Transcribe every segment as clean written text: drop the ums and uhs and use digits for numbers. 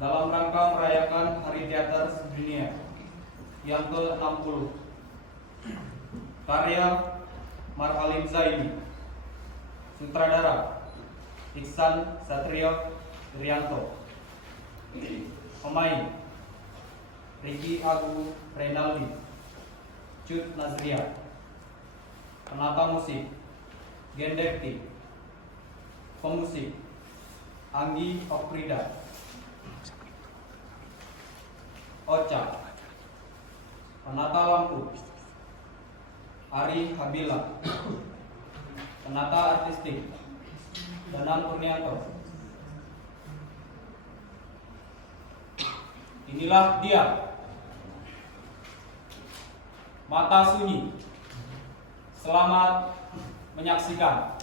dalam rangka merayakan Hari Teater Sedunia yang ke-60. Karya Marhalim Zaini. Sutradara Iksan Satrio Rianto. Pemain Ricky Agu Renaldi, Cut Nazria. Penata musik Gendekti. Pemusik Anggi Okrida. Ocha. Penata lampu Ari Habila. Penata artistik Danang Kurnianto. Inilah dia, Mata Sunyi. Selamat menyaksikan.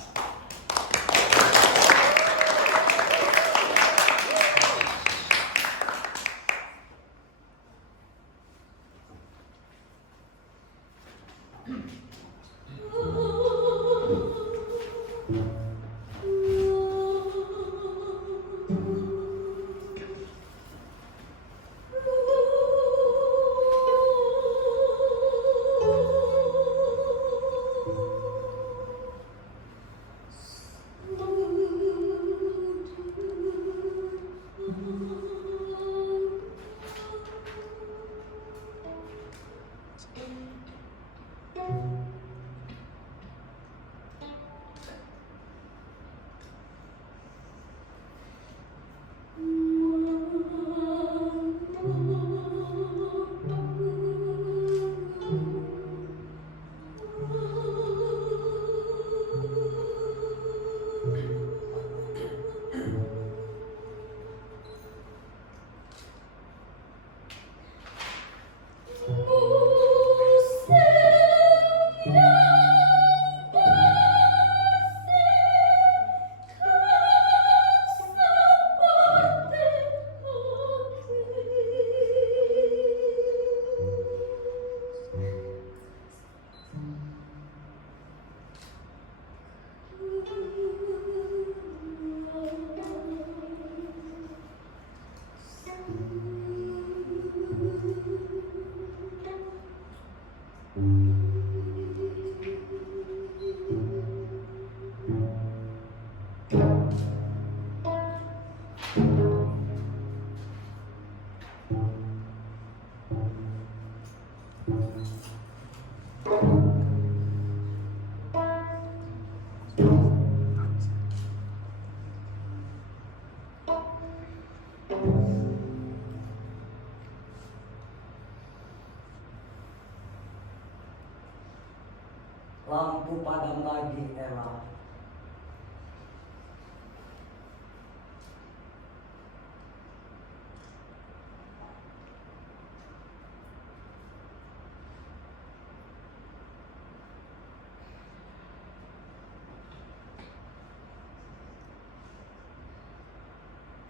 Lampu padam lagi, Ella.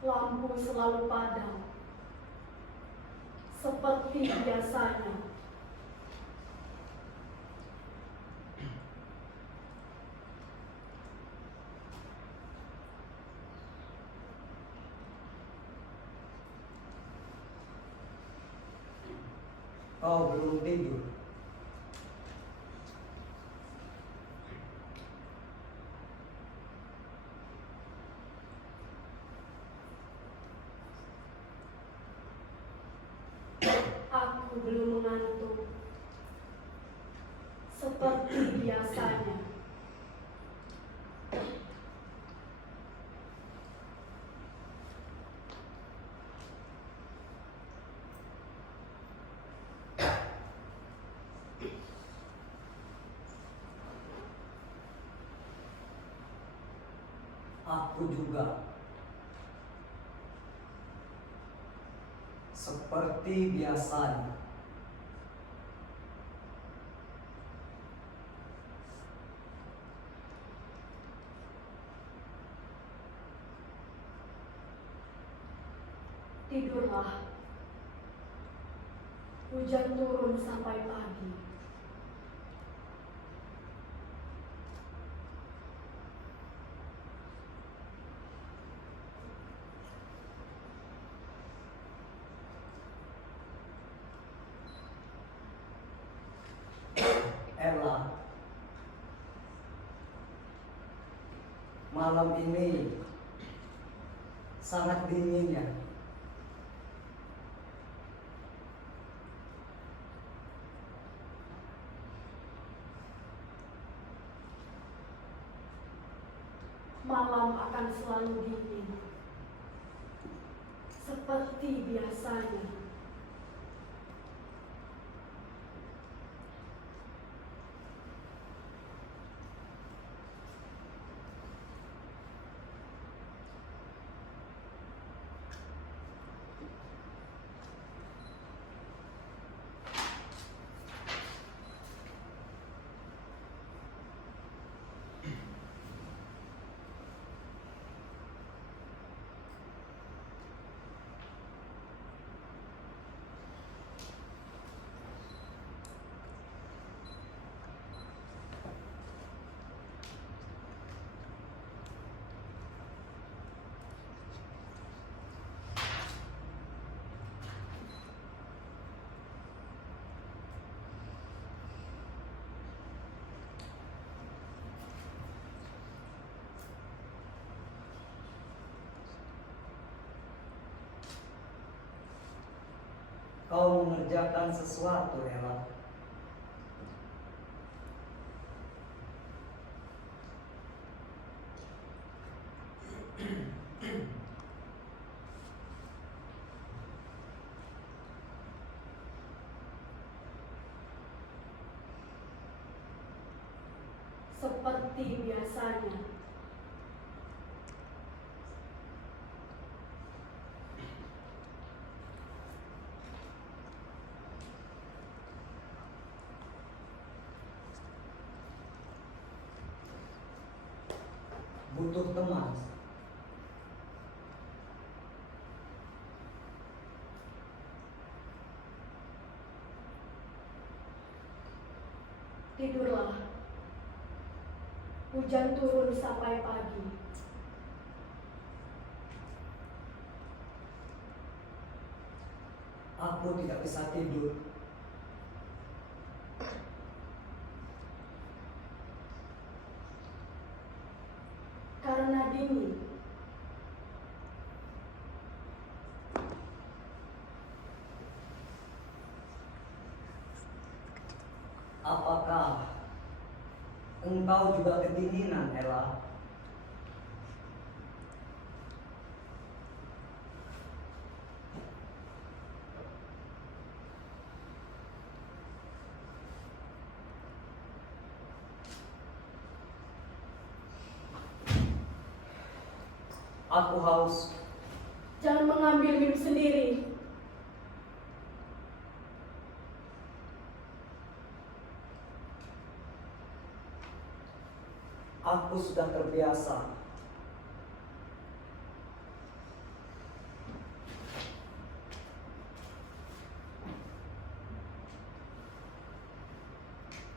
Lampu selalu padam, seperti biasanya. Kau belum tidur. Aku belum mengantuk, seperti biasanya. Aku juga. Seperti biasanya. Tidurlah. Hujan turun sampai pagi. malam ini sangat dingin ya. Malam akan selalu dingin, seperti biasanya. Kau mengerjakan sesuatu, Ella. Seperti biasanya. Butuh teman. Tidurlah. Hujan turun sampai pagi. Aku tidak bisa tidur. Karena dingin. Apakah engkau juga kedinginan, Ella? Aku haus. Jangan mengambil minum sendiri. Aku sudah terbiasa.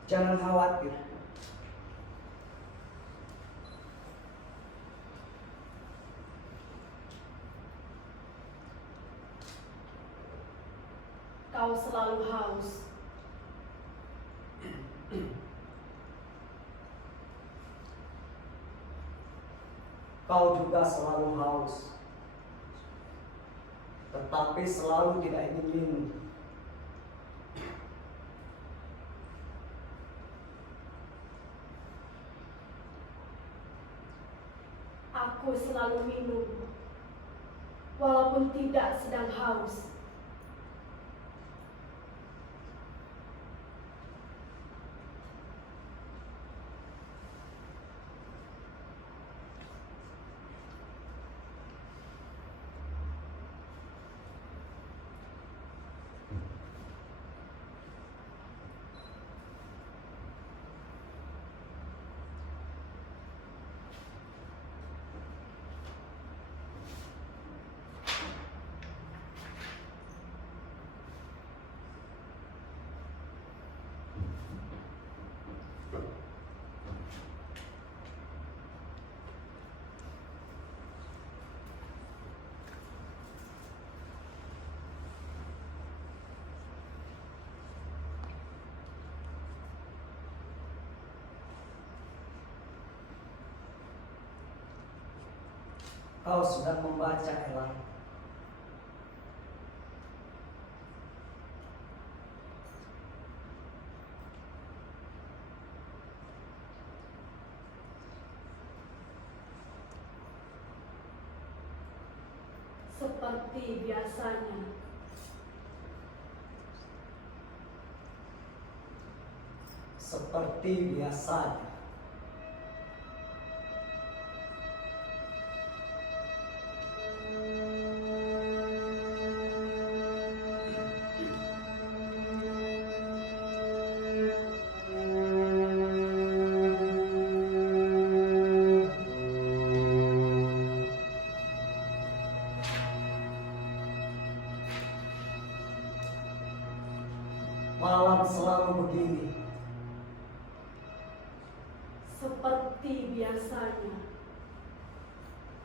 Jangan khawatir. Kau selalu haus. Kau juga selalu haus, tetapi selalu tidak ingin minum. Aku selalu minum, walaupun tidak sedang haus. Kau sudah membaca, Ella. Seperti biasanya. Seperti biasanya. Malam selalu begini. Seperti biasanya.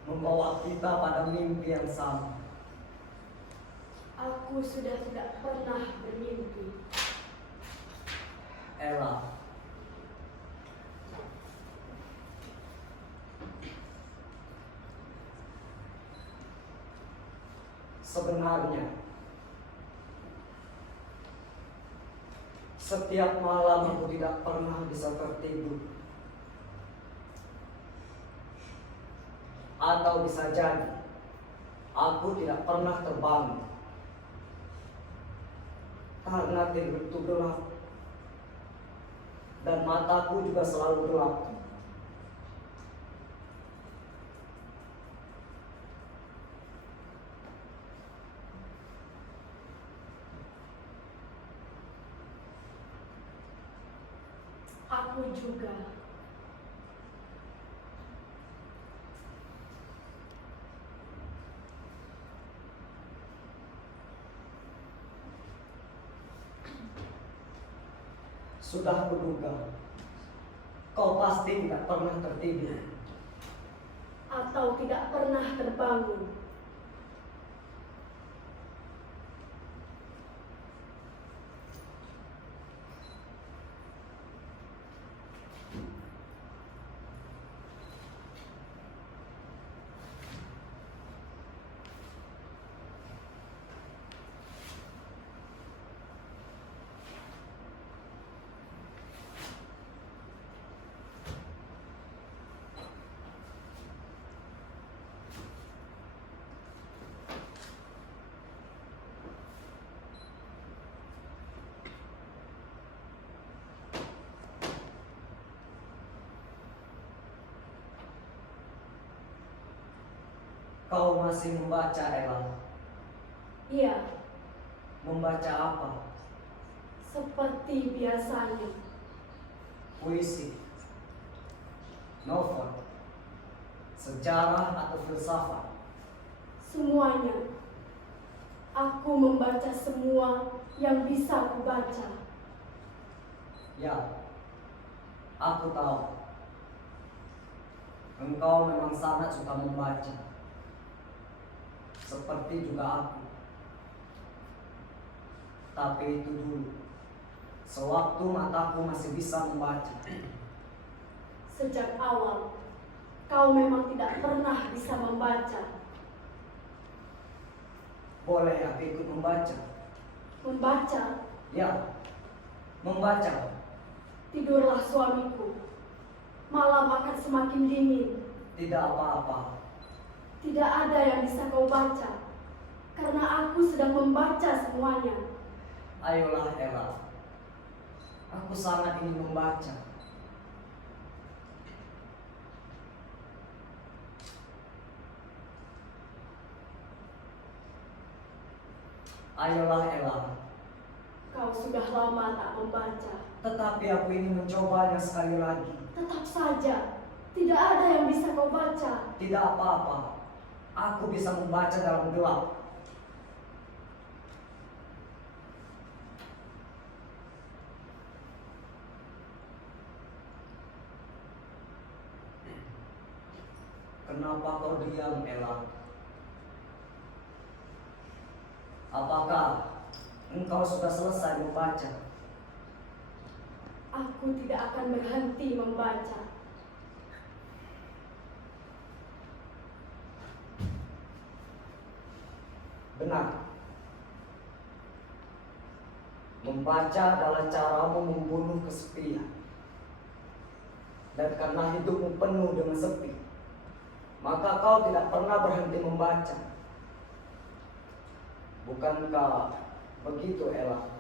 Membawa kita pada mimpi yang sama. Aku sudah tidak pernah bermimpi. Ella, sebenarnya setiap malam aku tidak pernah bisa tertidur. Atau bisa jadi aku tidak pernah terbangun karena tidur itu gelap dan mataku juga selalu gelap. Aku juga. Sudah kuduga, kau pasti tidak pernah tertidur. Atau tidak pernah terbangun. Kau masih membaca, Ella? Iya, Membaca apa? seperti biasanya. Puisi, novel, sejarah atau filsafat? Semuanya. Aku membaca semua yang bisa aku baca. Ya, aku tahu. Engkau memang sangat suka membaca. Seperti juga aku. Tapi itu dulu, sewaktu mataku masih bisa membaca. Sejak awal, kau memang tidak pernah bisa membaca. Boleh aku ikut membaca? Membaca, Ya, membaca. tidurlah suamiku. Malam akan semakin dingin. Tidak apa-apa. Tidak ada yang bisa kau baca, karena aku sedang membaca semuanya. Ayolah, Ella. Aku sangat ingin membaca. Ayolah, Ella. Kau sudah lama tak membaca. Tetapi aku ingin mencobanya sekali lagi. Tetap saja, tidak ada yang bisa kau baca. Tidak apa-apa. Aku bisa membaca dalam gelap. Kenapa kau diam, Ella? Apakah engkau sudah selesai membaca? Aku tidak akan berhenti membaca. Benar. Membaca adalah caramu membunuh kesepian. Dan karena hidupmu penuh dengan sepi, maka kau tidak pernah berhenti membaca. Bukankah begitu, Ella?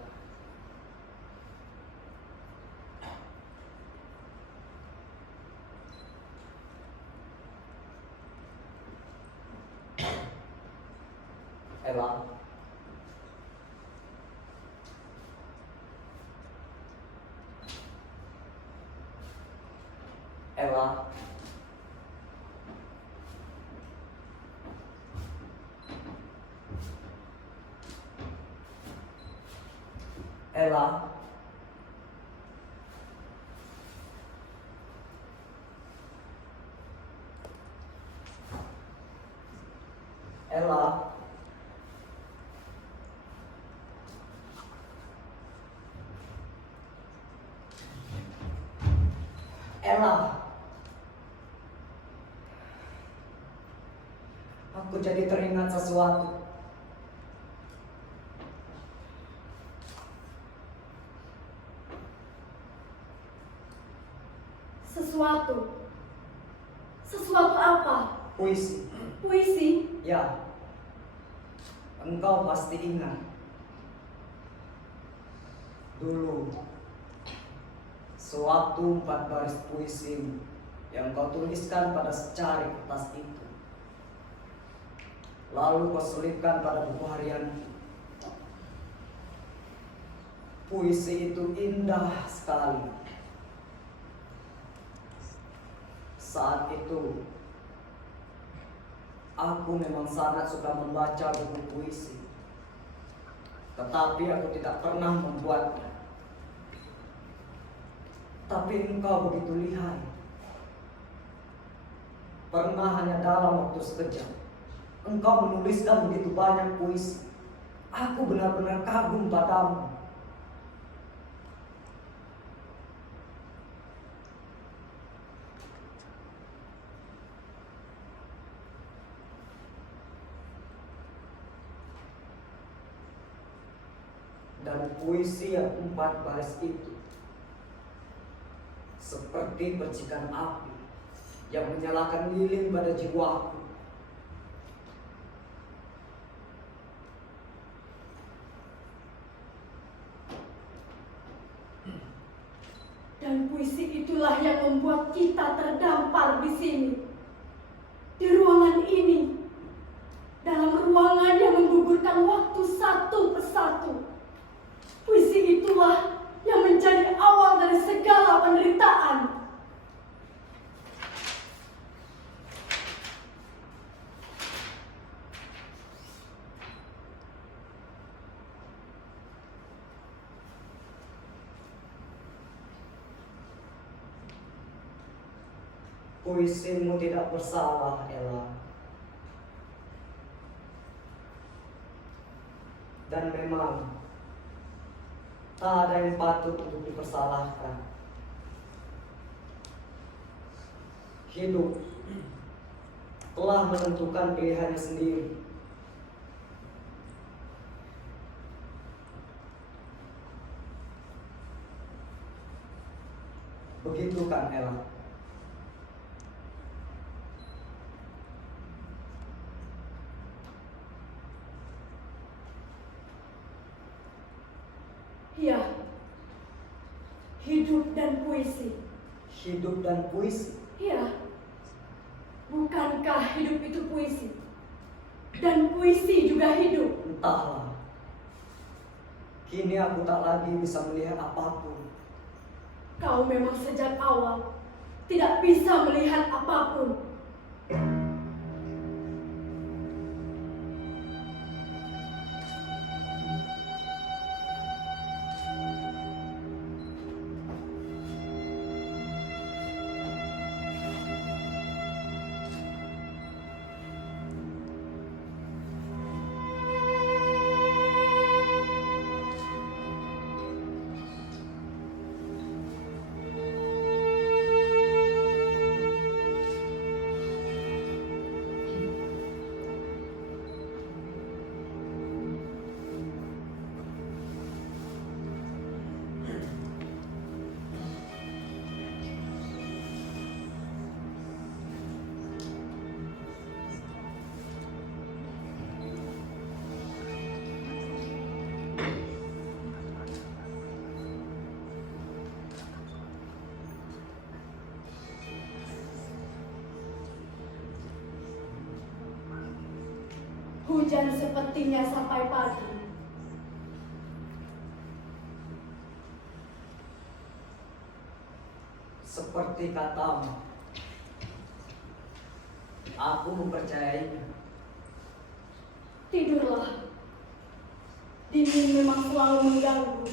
Ella, Ella, Ella, Ella, Ella. Aku jadi teringat sesuatu. Sesuatu? Sesuatu apa? Puisi. Puisi? Ya, engkau pasti ingat. Dulu, sewaktu 4 baris puisi yang kau tuliskan pada secari kertas itu, lalu kau selipkan pada buku harian. Puisi itu indah sekali. Saat itu, aku memang sangat suka membaca buku puisi. Tetapi aku tidak pernah membuatnya. Tapi engkau begitu lihai. Pernah hanya dalam waktu sekejap, engkau menuliskan begitu banyak puisi. Aku benar-benar kagum padamu. Dan puisi yang 4 baris itu seperti percikan api yang menyalakan lilin pada jiwaku. Dan puisi itulah yang membuat kita terdampar di sini, di ruangan ini, dalam ruangan yang menggugurkan waktu satu persatu. Puisi itulah yang menjadi awal dari segala penderitaan. Puisimu tidak bersalah, Ella. Dan memang tak ada yang patut untuk dipersalahkan. Hidup telah menentukan pilihannya sendiri. Begitu kan, Ella? Ya, hidup dan puisi. Hidup dan puisi. Ya, bukankah hidup itu puisi? Dan puisi juga hidup. Entahlah. Kini aku tak lagi bisa melihat apapun. Kau memang sejak awal tidak bisa melihat apapun. Hujan sepertinya sampai pagi. Seperti katamu, aku mempercayainya. Tidurlah. Dingin memang selalu mengganggu.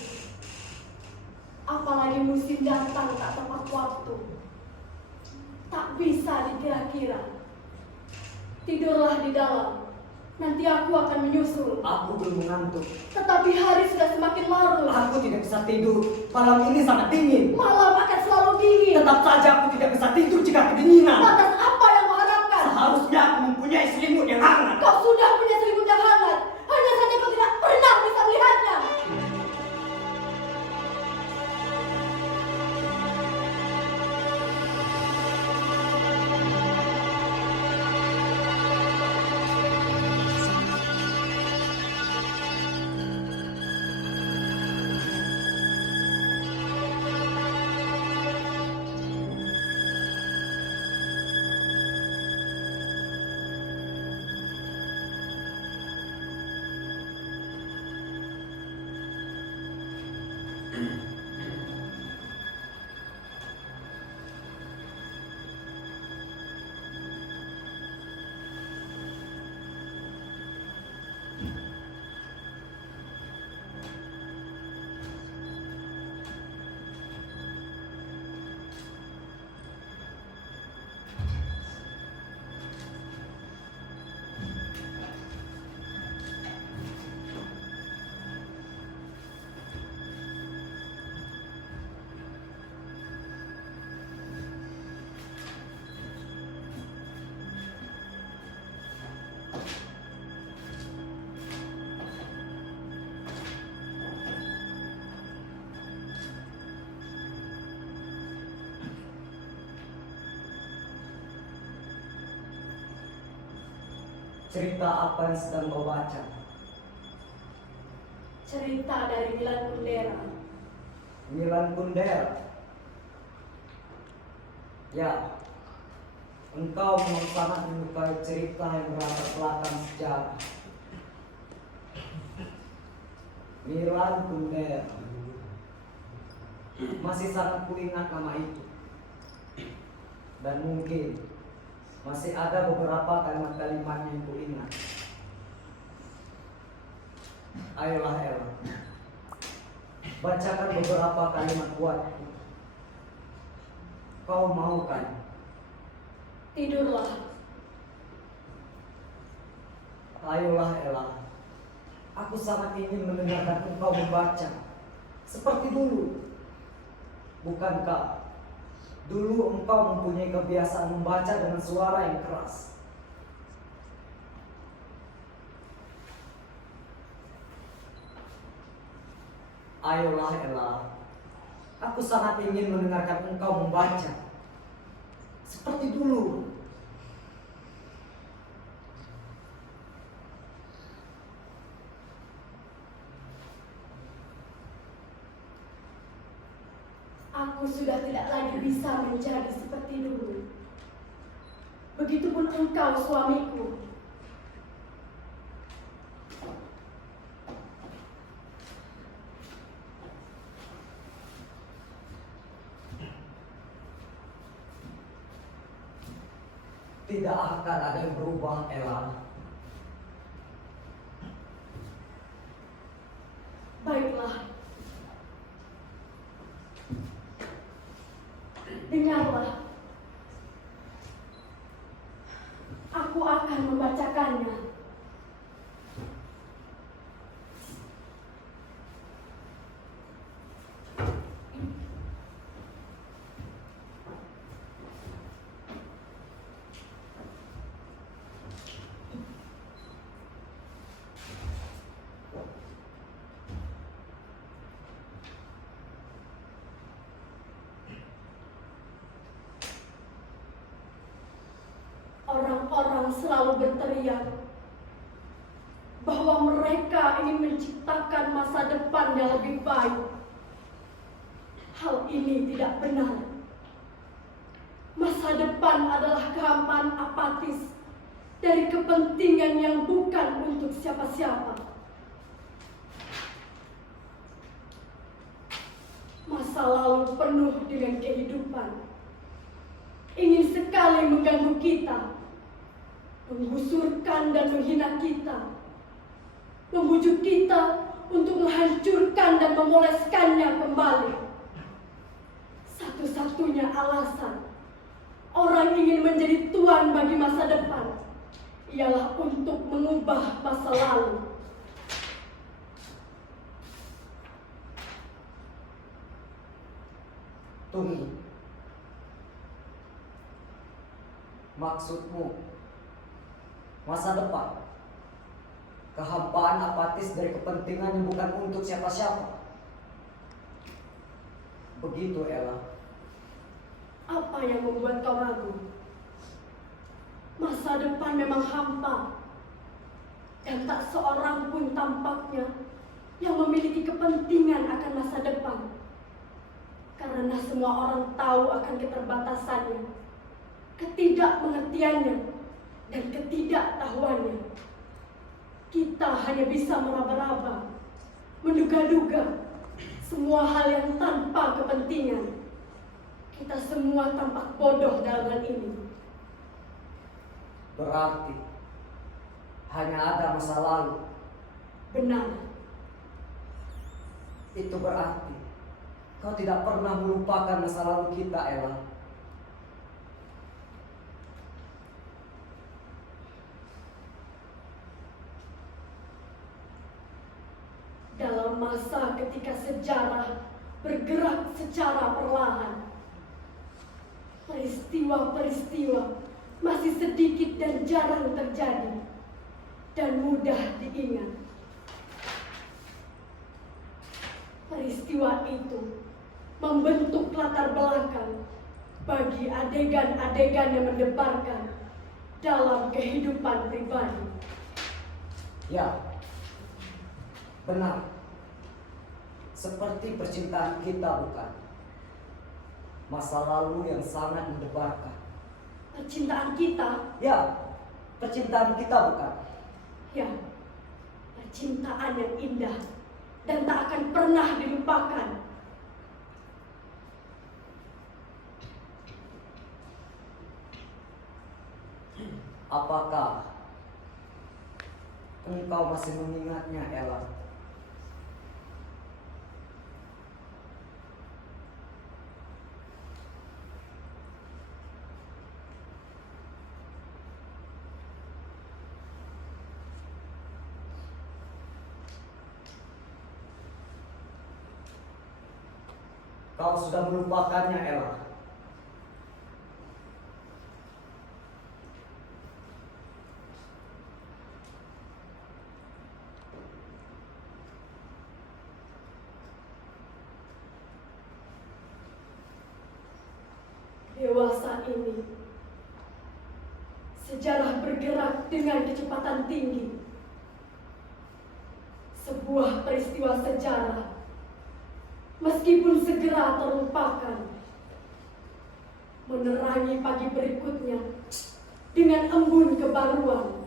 Apalagi musim datang tak tepat waktu. Tak bisa dikira-kira. Tidurlah di dalam. Nanti aku akan menyusul. Aku belum mengantuk. Tetapi hari sudah semakin larut. Aku tidak bisa tidur. Malam ini sangat dingin. Malam akan selalu dingin. Tetap saja aku tidak bisa tidur jika kedinginan. Lantas apa yang kau harapkan? Seharusnya aku mempunyai selimut yang hangat. Kau sudah punya selimut yang hangat. Hanya saja kau tidak pernah bisa melihatnya. Cerita apa yang sedang kau baca? Cerita dari Milan Kundera. Milan Kundera. Ya, engkau memang sangat menyukai cerita yang berlatar belakang sejarah. Milan Kundera. Masih sangat kuingat nama itu. Dan mungkin masih ada beberapa kalimat-kalimat yang kuingat. Ayolah Ella, bacakan beberapa kalimat buatku. Kau mau kan? Tidurlah. Ayolah Ella, aku sangat ingin mendengarkan engkau membaca seperti dulu. Bukankah dulu engkau mempunyai kebiasaan membaca dengan suara yang keras? Ayolah Ella, aku sangat ingin mendengarkan engkau membaca seperti dulu. Aku sudah tidak lagi bisa menjadi seperti dulu. Begitupun engkau, suamiku. Tidak akan ada yang berubah, Ella. Baiklah. Dengarlah. Aku akan membacakannya. Orang-orang selalu berteriak bahwa mereka ingin menciptakan masa depan yang lebih baik. Hal ini tidak benar. Masa depan adalah kehampaan apatis dari kepentingan yang bukan untuk siapa-siapa. Masa lalu penuh dengan kehidupan, ingin sekali mengganggu kita, menggusurkan dan menghina kita, membujuk kita untuk menghancurkan dan memoleskannya kembali. Satu-satunya alasan orang ingin menjadi tuan bagi masa depan ialah untuk mengubah masa lalu. Tunggu. Maksudmu masa depan, kehampaan apatis dari kepentingan yang bukan untuk siapa-siapa. Begitu, Ella. Apa yang membuat kau ragu? Masa depan memang hampa, dan tak seorang pun tampaknya yang memiliki kepentingan akan masa depan. Karena semua orang tahu akan keterbatasannya, ketidakmengertiannya, dan ketidaktahuannya. Kita hanya bisa meraba-raba, menduga-duga semua hal yang tanpa kepentingan. Kita semua tampak bodoh dalam hal ini. Berarti hanya ada masa lalu. Benar. Itu berarti kau tidak pernah melupakan masa lalu kita, Ella. Dalam masa ketika sejarah bergerak secara perlahan, peristiwa-peristiwa masih sedikit dan jarang terjadi dan mudah diingat. Peristiwa itu membentuk latar belakang bagi adegan-adegan yang mendebarkan dalam kehidupan pribadi. Ya, benar. Seperti percintaan kita, bukan? Masa lalu yang sangat mendebarkan. Percintaan kita, Ya, percintaan kita, bukan? ya, percintaan yang indah dan tak akan pernah dilupakan. Apakah engkau masih mengingatnya, Ella? Kau sudah melupakannya, Ella. Dewasa ini, sejarah bergerak dengan kecepatan tinggi. Sebuah peristiwa sejarah, meskipun segera terlupakan, menerangi pagi berikutnya dengan embun kebaruan.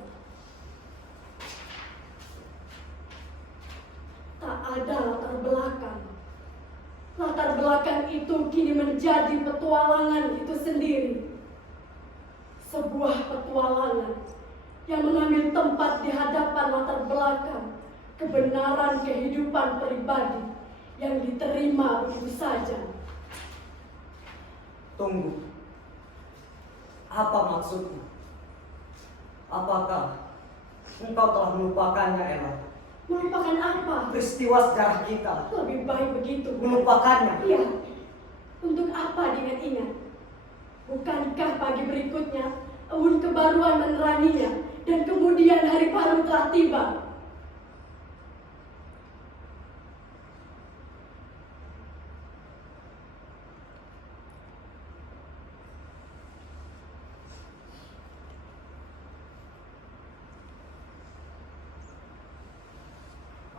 Tak ada latar belakang. Latar belakang itu kini menjadi petualangan itu sendiri. Sebuah petualangan yang mengambil tempat di hadapan latar belakang kebenaran kehidupan pribadi yang diterima begitu saja. Tunggu. Apa maksudnya? Apakah engkau telah melupakannya, Ella? Melupakan apa? Peristiwa sejarah kita. Lebih baik begitu. Melupakannya. Iya. Untuk apa diingat-ingat? Bukankah pagi berikutnya embun kebaruan meneranginya dan kemudian hari baru telah tiba?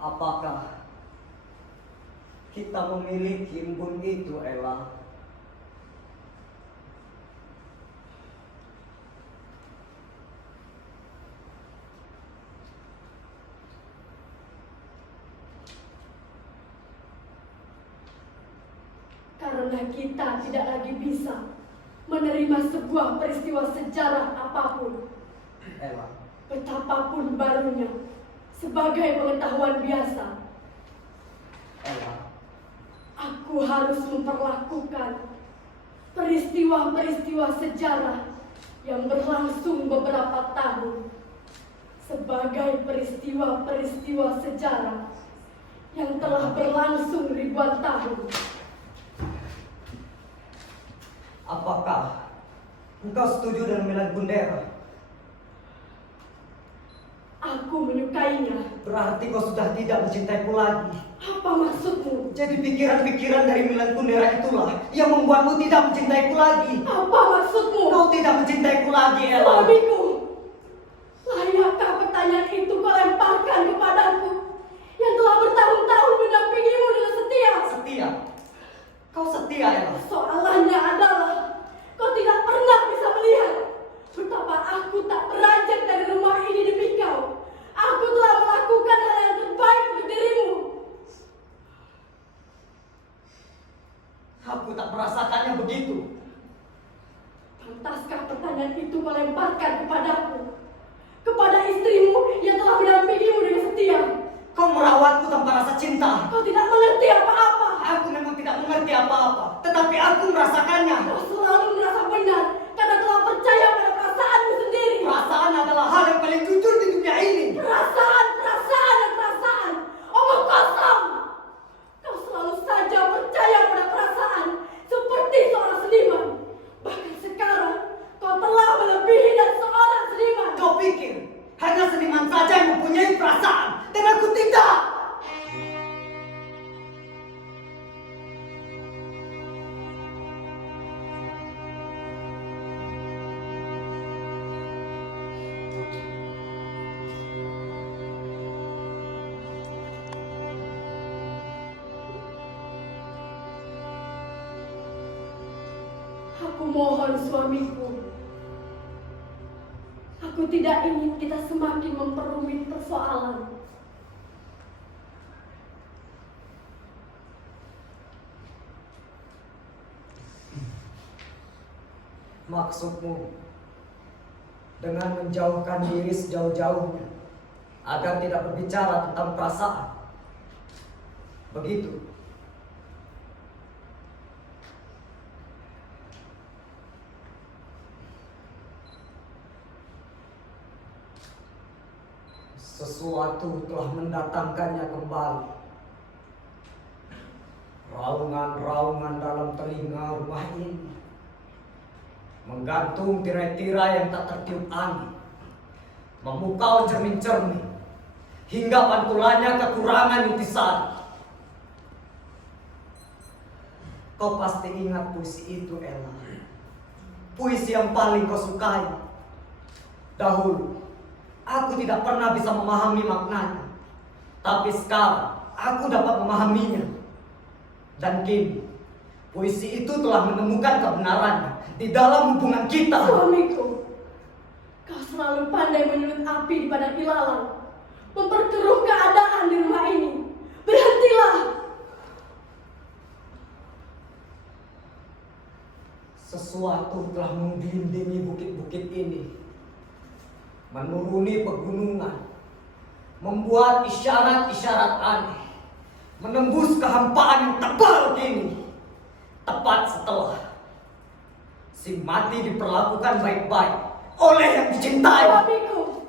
Apakah kita memiliki embun itu, Ella? Karena kita tidak lagi bisa menerima sebuah peristiwa sejarah apapun, Ella, betapapun barunya, sebagai pengetahuan biasa. Ella, Aku harus memperlakukan peristiwa-peristiwa sejarah yang berlangsung beberapa tahun sebagai peristiwa-peristiwa sejarah yang telah berlangsung ribuan tahun. apakah engkau setuju dengan Milan Kundera? Aku menyukainya. Berarti kau sudah tidak mencintaiku lagi. Apa maksudmu? Jadi pikiran-pikiran dari Milan Kundera itulah yang membuatmu tidak mencintaiku lagi. Apa maksudmu? Kau tidak mencintaiku lagi, Ella. Suamiku, layakkah pertanyaan itu kau lemparkan kepadaku yang telah bertahun-tahun mendampingimu dengan setia? Setia. Kau setia, Ella. Soalannya adalah kau tidak pernah bisa melihat betapa aku tak beranjak dari rumah ini demi kau. Aku telah melakukan hal yang terbaik untuk dirimu. Aku tak merasakannya begitu. Pantaskah pertanyaan itu kau lemparkan kepadaku? Kepada istrimu yang telah mendampingimu dengan setia? Kau merawatku tanpa rasa cinta. Kau tidak mengerti apa-apa. Aku memang tidak mengerti apa-apa, tetapi aku merasakannya. Kau selalu merasa benar karena telah percaya pada perasaanmu sendiri. Perasaan adalah hal yang paling jujur di dunia ini. Perasaan, dan perasaan. Omong kosong. Kau selalu saja percaya pada perasaan seperti seorang seniman. Bahkan sekarang kau telah melebihi dari seorang seniman. Kau pikir hanya seniman saja yang mempunyai perasaan, dan aku tidak. Aku mohon suamiku. Aku tidak ingin kita semakin memperumit persoalan. Maksudmu dengan menjauhkan diri sejauh-jauhnya agar tidak berbicara tentang perasaan. Begitu. Sesuatu telah mendatangkannya kembali. Raungan-raungan dalam telinga rumah ini menggantung tirai-tirai yang tak tertiup angin, memukau cermin-cermin hingga pantulannya kekurangan intisari. Kau pasti ingat puisi itu, Ella. Puisi yang paling kau sukai. Dahulu aku tidak pernah bisa memahami maknanya, tapi sekarang aku dapat memahaminya. Dan kini puisi itu telah menemukan kebenarannya di dalam hubungan kita. Suamiku, kau selalu pandai menyulut api di padang ilalang, memperkeruh keadaan di rumah ini. Berhentilah. Sesuatu telah menggelindingi bukit-bukit ini, menuruni pegunungan, membuat isyarat-isyarat aneh, menembus kehampaan yang tebal kini. Tepat setelah si mati diperlakukan baik-baik oleh yang dicintai. Suamiku,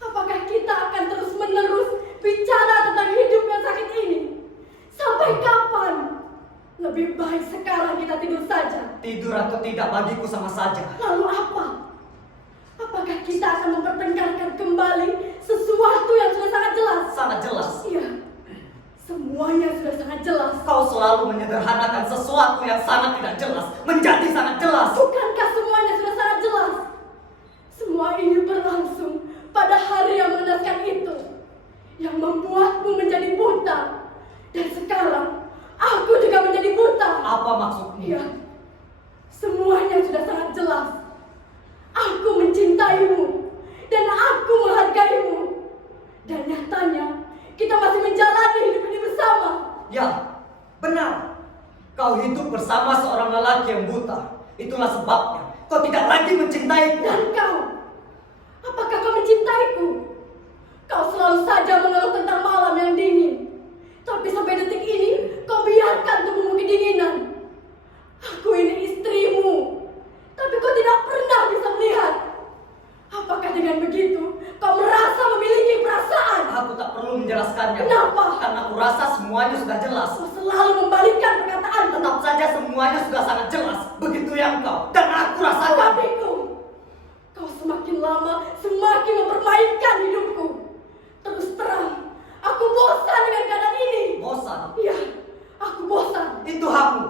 apakah kita akan terus-menerus bicara tentang hidup yang sakit ini? Sampai kapan? Lebih baik sekarang kita tidur saja. Tidur atau tidak bagiku sama saja. Lalu apa? Apakah kita akan mempertengkarkan kembali sesuatu yang sudah sangat jelas? Sangat jelas. Iya, semuanya sudah sangat jelas. Kau selalu menyederhanakan sesuatu yang sangat tidak jelas menjadi sangat jelas. Bukankah semuanya sudah sangat jelas? Semua ini berlangsung pada hari yang mengenaskan itu, yang membuatmu menjadi buta. Dan sekarang aku juga menjadi buta. Apa maksudmu? Iya, semuanya sudah sangat jelas. Aku mencintaimu dan aku menghargaimu. Dan nyatanya kita masih menjalani hidup ini bersama. Ya, benar. Kau hidup bersama seorang lelaki yang buta. Itulah sebabnya kau tidak lagi mencintaiku. Dan kau, apakah kau mencintaiku? Kau selalu saja mengeluh tentang malam yang dingin. Tapi sampai detik ini, kau biarkan tubuhmu kedinginan. Aku ini istrimu, tapi kau tidak pernah bisa melihat. Apakah dengan begitu, kau merasa memiliki perasaan? Aku tak perlu menjelaskannya. Kenapa? Karena aku rasa semuanya sudah jelas. Kau selalu membalikkan perkataan. Tetap saja semuanya sudah sangat jelas. Begitu yang kau dan aku rasakan. Suamiku, kau semakin lama semakin mempermainkan hidupku. Terus terang, aku bosan dengan keadaan ini. Bosan? Iya, aku bosan. Itu hakmu.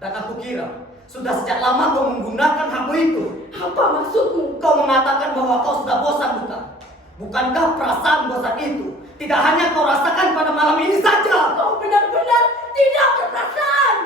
Dan aku kira sudah sejak lama kau menggunakan hakmu itu. Apa maksudmu? Kau mengatakan bahwa kau sudah bosan, bukan? Bukankah perasaan bosan itu tidak hanya kau rasakan pada malam ini saja? Kau benar-benar tidak berperasaan.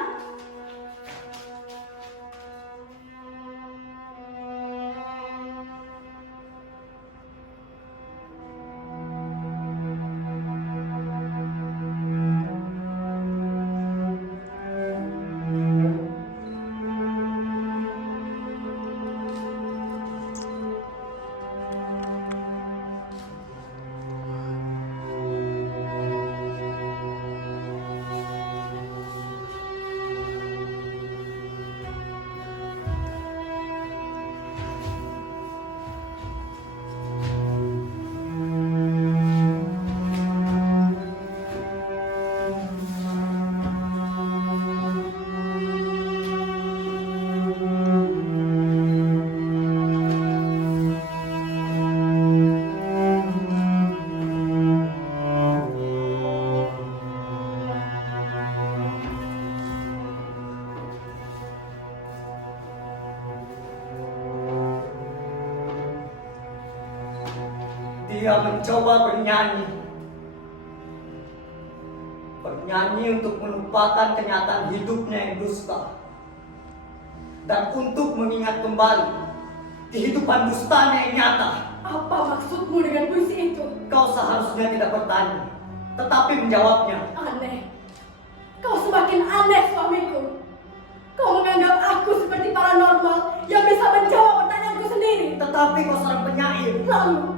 Dia mencoba bernyanyi. Bernyanyi untuk melupakan kenyataan hidupnya yang dusta. Dan untuk mengingat kembali kehidupan dustanya yang nyata. Apa maksudmu dengan puisi itu? Kau seharusnya tidak bertanya, tetapi menjawabnya. Aneh. Kau semakin aneh, suamiku. Kau menganggap aku seperti paranormal yang bisa menjawab pertanyaanku sendiri. Tetapi kau seorang penyair. Lalu,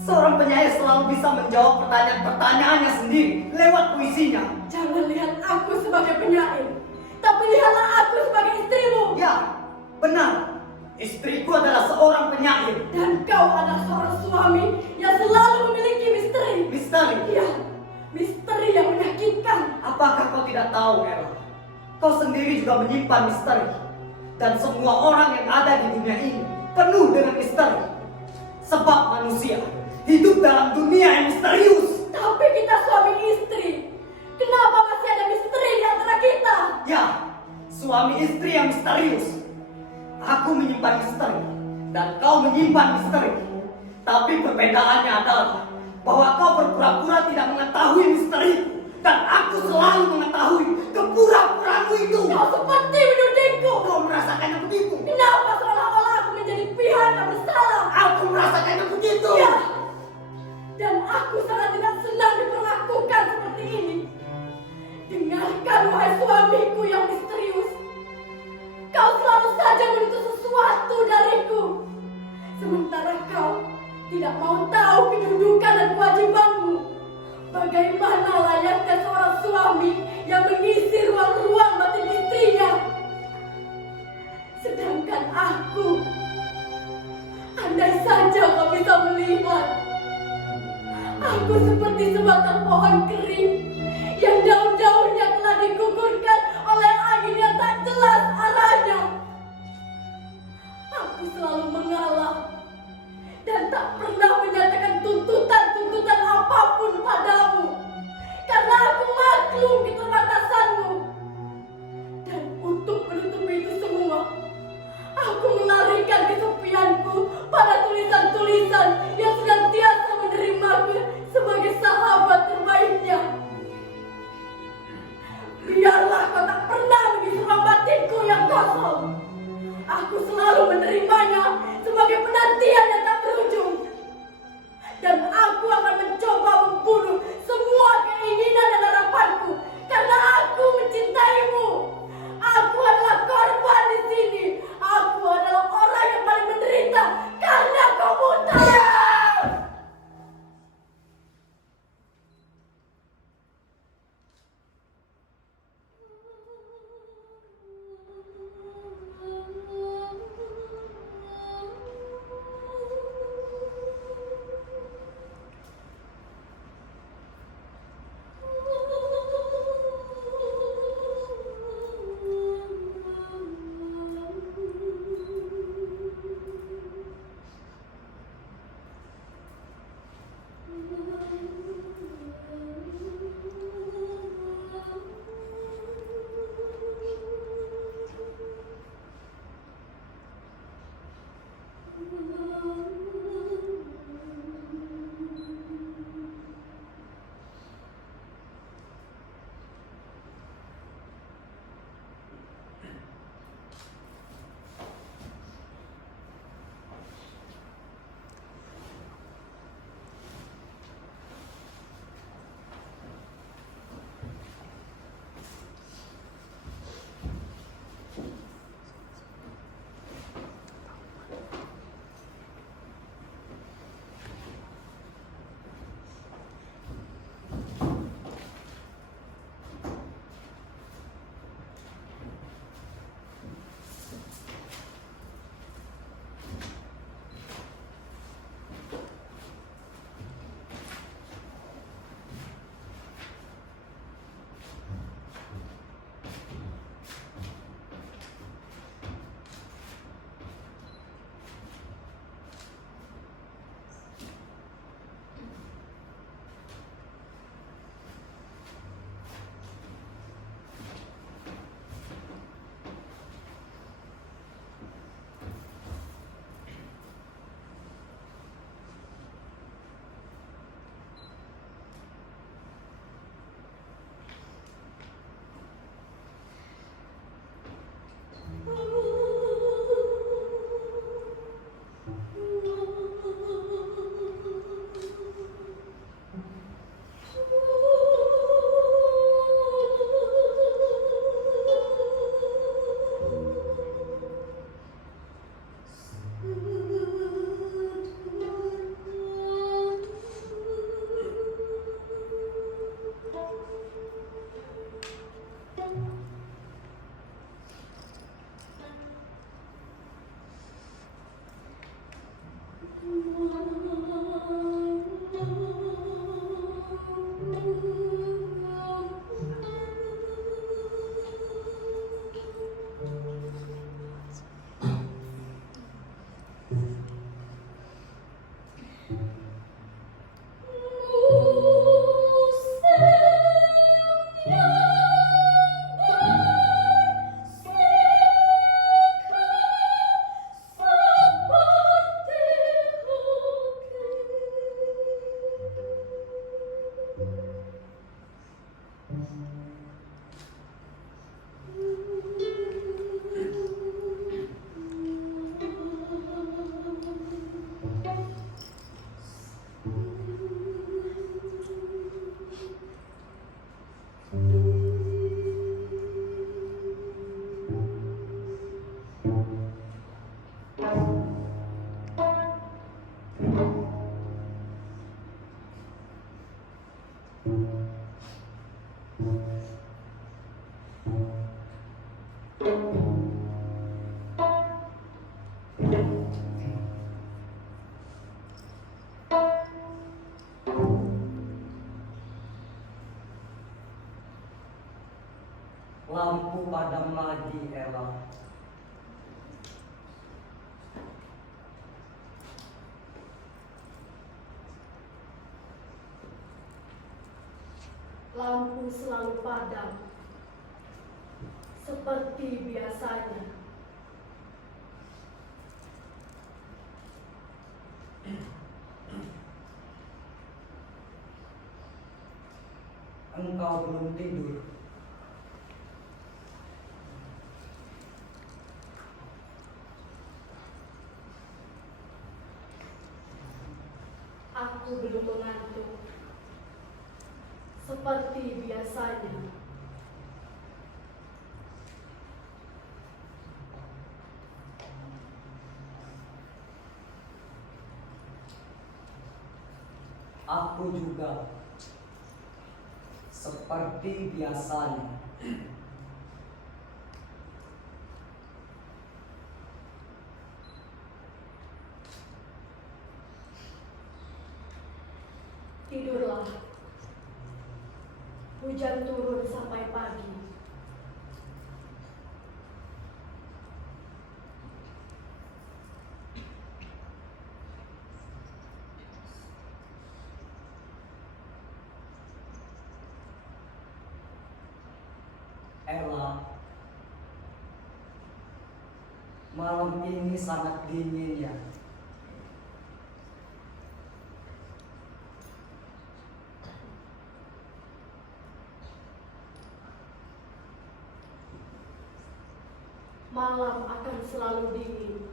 Seorang penyair selalu bisa menjawab pertanyaan-pertanyaannya sendiri lewat puisinya. jangan lihat aku sebagai penyair, tapi lihatlah aku sebagai istrimu. Ya, benar. Istriku adalah seorang penyair. Dan kau adalah seorang suami yang selalu memiliki misteri. Misteri. Iya, misteri yang menyakitkan. Apakah kau tidak tahu, Ella? Kau sendiri juga menyimpan misteri. Dan semua orang yang ada di dunia ini penuh dengan misteri. Sebab manusia hidup dalam dunia yang misterius. Tapi kita suami istri. Kenapa masih ada misteri di antara kita? Ya, suami istri yang misterius. Aku menyimpan misteri dan kau menyimpan misteri. Tapi perbedaannya adalah bahwa kau berpura-pura tidak mengetahui misteriku dan aku selalu mengetahui kepura-puraanmu itu. Kau seperti menudingku. Kau merasakannya begitu. Kenapa seolah-olah aku menjadi pihak yang bersalah? Aku merasakannya begitu. Ya. Dan aku sangat tidak senang diperlakukan seperti ini. Dengarkan, wahai suamiku yang misterius. Kau selalu saja menuntut sesuatu dariku. Sementara kau tidak mau tahu kedudukan dan kewajibanmu. Bagaimana layaknya seorang suami yang mengisi ruang-ruang batin istrinya. Sedangkan aku, andai saja kau bisa melihat, aku seperti sebatang pohon kering yang daun-daunnya telah digugurkan oleh angin yang tak jelas arahnya. Aku selalu mengalah dan tak pernah menyatakan tuntutan-tuntutan apapun padamu karena aku maklum keterbatasanmu. Dan untuk menutupi itu semua, aku melarikan kesepianku pada tulisan-tulisan yang senantiasa menerimaku sebagai sahabat terbaiknya. Biarlah kau tak pernah mengisi ruang batinku yang kosong. Aku selalu menerimanya sebagai penantian yang tak berujung. Dan Lampu padam lagi, Ella. Lampu selalu padam, seperti biasanya. Engkau belum tidur. Aku belum mengantuk, seperti biasanya. Aku juga seperti biasanya. Tidurlah. Hujan turun sampai pagi. Ella, malam ini sangat dingin ya. Malam akan selalu dingin,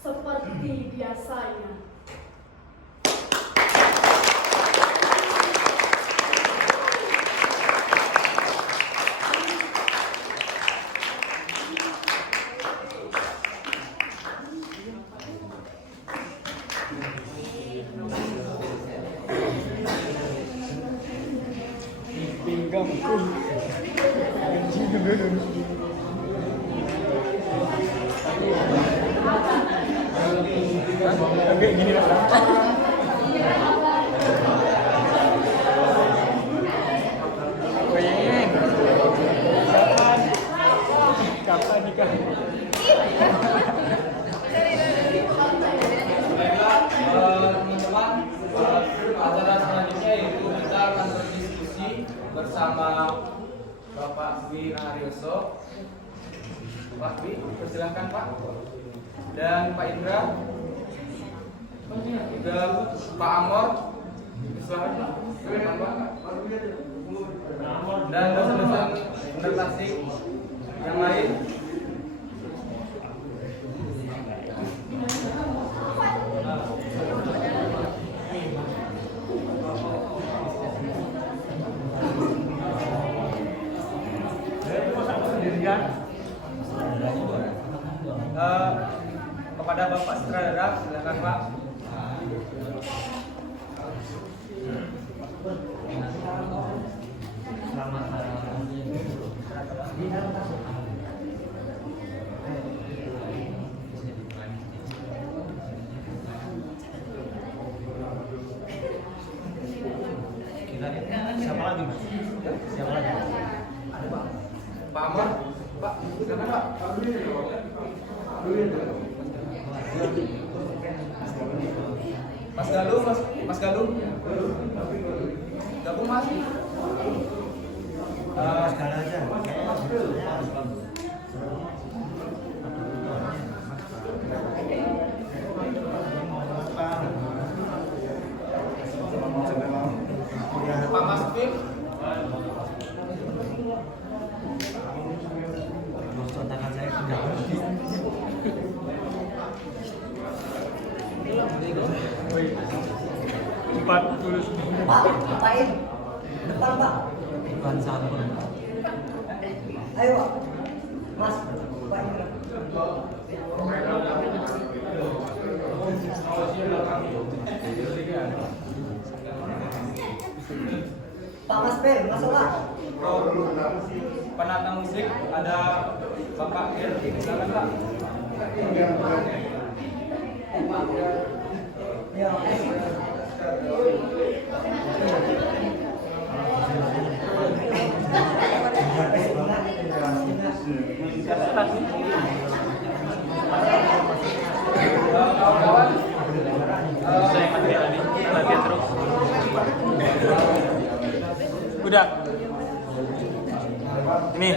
seperti biasanya. Pinggangku. Oke, gini lah. Kapan nikah? Baiklah, teman-teman, acara selanjutnya yaitu kita akan berdiskusi bersama Bapak Dwi Raharyoso. Pak Dwi, persilahkan Pak. Dan Pak Indra, juga Pak Amor, silahkan Pak. Dan dosen-dosen presentasi yang lain. Kepada Bapak Sutradara, silakan Pak. Siapa lagi Mas? Siapa lagi? Ada Pak. Pak Amor, Pak, silakan Pak. Mas Galung, Mas Galung. Gabung Mas. Sekarang aja. Pak Mas Fim. Contohkan saya tidak. Pak, ngapain? Depan Pak. Bukan sampel. Ayo Pak. Mas, Pak Indra. Pak Mas Ben, masuk Pak. Penata musik ada Bapak Ir, silakan Pak. Ya. Kawan-kawan, Saya latihan terus. Udah. Ini.